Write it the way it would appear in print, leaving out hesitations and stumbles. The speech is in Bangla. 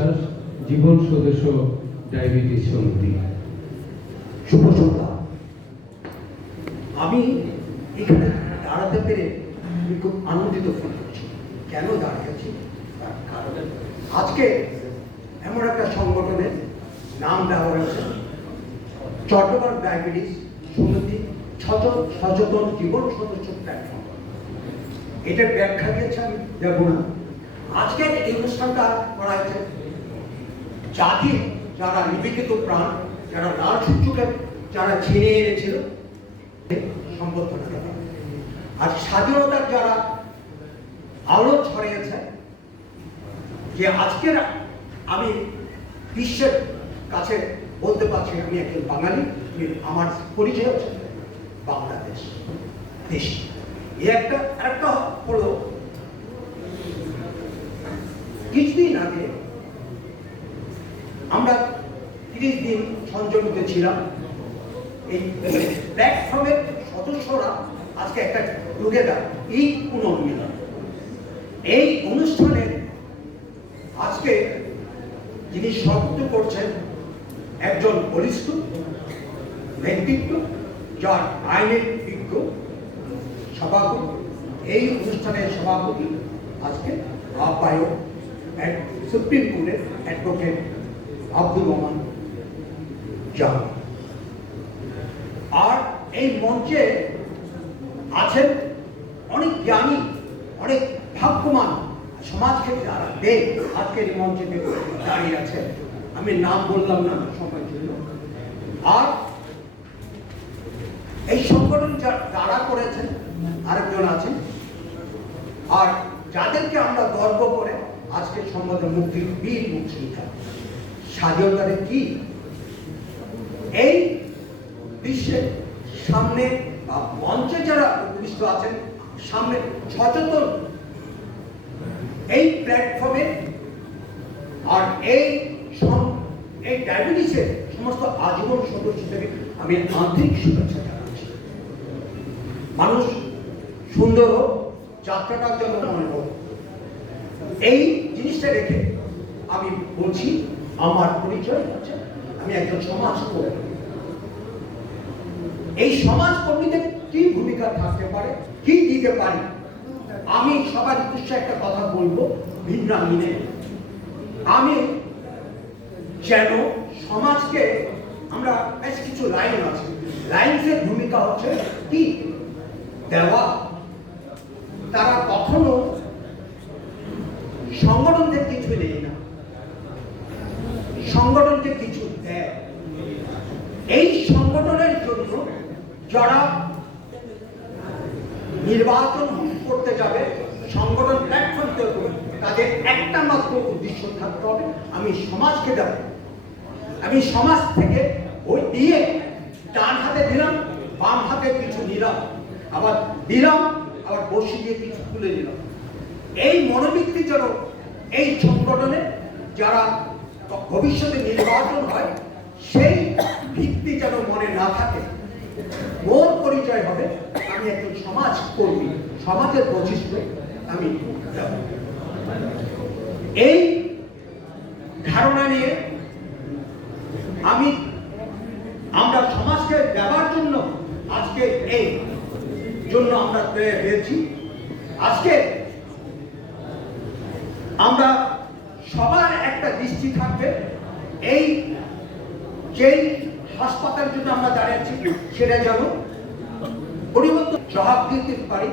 বিশ্বাস, জীবন সদস্য ডায়াবেটিস সমিতি। শুভ সন্ধ্যা। আমি এখানে দাঁড়াতে পেরে খুব আনন্দিত ফিল করছি। কেন দাঁড়িয়েছি তার কারণ আজকে এমন একটা সংগঠনের নাম দেওয়া হয়েছে চট্টগ্রাম ডায়াবেটিস সমিতি সচেতন জীবন সদস্য প্ল্যাটফর্ম। এটার ব্যাখ্যা দিয়েছে আমি দেব না। আজকের এই অনুষ্ঠানটা করা হয়েছে জাতির যারা নিবেদিত প্রাণ, যারা লাল সূর্যকে যারা ছিনিয়ে এনেছিল সম্বর্ধনা দেওয়া, আর স্বাধীনতার যারা আলো ছড়িয়েছে, যে আজকের আমি বিশ্বের কাছে বলতে পারছি আমি একজন বাঙালি, আমার পরিচয় হচ্ছে বাংলাদেশ দেশ। একটা হলো কিছুদিন আগে আমরা 30 দিন সংযমিত ছিলাম। এই প্ল্যাটফর্মের সদস্যরা আজকে একটা টুগেদার এই পুনর্মিলন, এই অনুষ্ঠানে আজকে যিনি সভাপতি করছেন একজন বলিষ্ঠ ব্যক্তিত্ব, যার আইনের বিজ্ঞ সভাপতি, এই অনুষ্ঠানের সভাপতি আজকে আহ্বায়ক সুপ্রিম কোর্টের অ্যাডভোকেট আব্দুর রহমান জাহান। আর এই মঞ্চে আছেন অনেক জ্ঞানী, অনেক ভাগ্যবান সমাজকে যারা দেখ আজকের এই মঞ্চে দাঁড়িয়ে আছেন। আমি নাম বললাম না সময়ের জন্য। আর এই সংগঠন যারা করেছেন আরেকজন আছেন, আর যাদেরকে আমরা গর্ব করে আজকে সম্বন্ধে মুক্তির বীর মুক্তিযোদ্ধা। স্বাধীনতার কি এই বিশ্বের সামনে বা মঞ্চে যারা উপবিষ্ট আছেন সামনে সচেতন এই প্ল্যাটফর্মে, আর এই ডায়াবেটিসের সমস্ত আজীবন সদস্যদের আমি আন্তরিক শুভেচ্ছা জানাচ্ছি। মানুষ সুন্দর হোক, যাত্রাটার জন্য মনে হোক, এই জিনিসটা রেখে আমি বলছি আমার পরিচয় হচ্ছে আমি একজন সমাজকর্মী। এই সমাজকর্মীদের কি ভূমিকা থাকতে পারে, কি দিতে পারি, আমি সবার উদ্দেশ্যে একটা কথা বলবো ভিন্ন আমিনে। আমি যেন সমাজকে আমরা বেশ কিছু লাইন আছে, লাইনসের ভূমিকা হচ্ছে কি দেওয়া। তারা কখনো সংগঠনকে কিছু নেই না, সংগঠনকে কিছু দেয়। এই সংগঠনের জন্য যারা নির্বাচন করতে যাবে, সংগঠন প্ল্যাটফর্ম তৈরি করবে, তাদের একটা মাত্র উদ্দেশ্য থাকতে হবে আমি সমাজকে দেব। আমি সমাজ থেকে ওই দিয়ে ডান হাতে দিলাম, বাম হাতে কিছু নিলাম, আবার দিলাম, আবার বসি দিয়ে কিছু তুলে দিলাম। এই মনোবৃত্তি যেন এই সংগঠনে যারা ভবিষ্যতে নির্বাচন হয় সেই ভিত্তি যেন মনে না থাকে। মোর পরিচয় হবে আমি একজন সমাজ কর্মী, সমাজের বৈশিষ্ট্য আমি যাব। এই ধারণা নিয়ে আমরা সমাজকে দেওয়ার জন্য আজকে এই জন্য আমরা তৈরি হয়েছি। আজকে আমরা সবার একটা দৃষ্টি থাকবে এই যেই হাসপাতালের জন্য আমরা দাঁড়িয়েছি সেটা যেন পরিবর্তন জবাব দিতে পারি।